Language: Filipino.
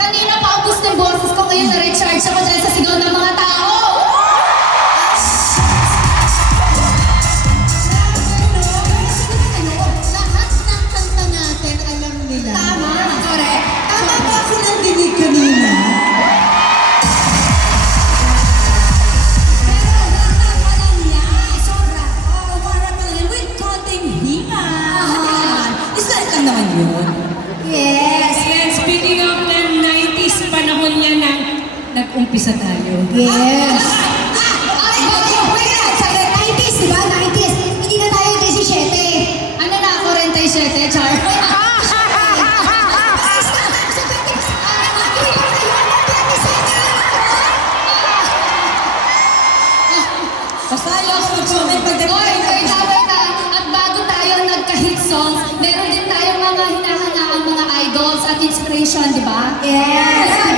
Kanina paubos ng boses ko, ngayon na-recharge ako dyan sa sigaw ng mga tao! Lahat ng kanta natin, alam nila. Tama, correct. Tama ba ako ng dinig kanina? Pero baka pa lang yan. Sobra. Oo, para pa lang yan. With konting hinga. Isa lang naman yun. Yes! Ayan, speaking of the 90s, panahon niya na nag-umpisa tayo. Yes! Wait lang. Sa 90s, di ba? 90s. Hindi na tayo 17. Ano na ako, 47, Char? Basta ayaw ako mag-comment pag Oy, wait na. At bago tayo nagka-hit songs, meron din tayong mga hinahangaan mga idols at inspiration, di ba? Yes!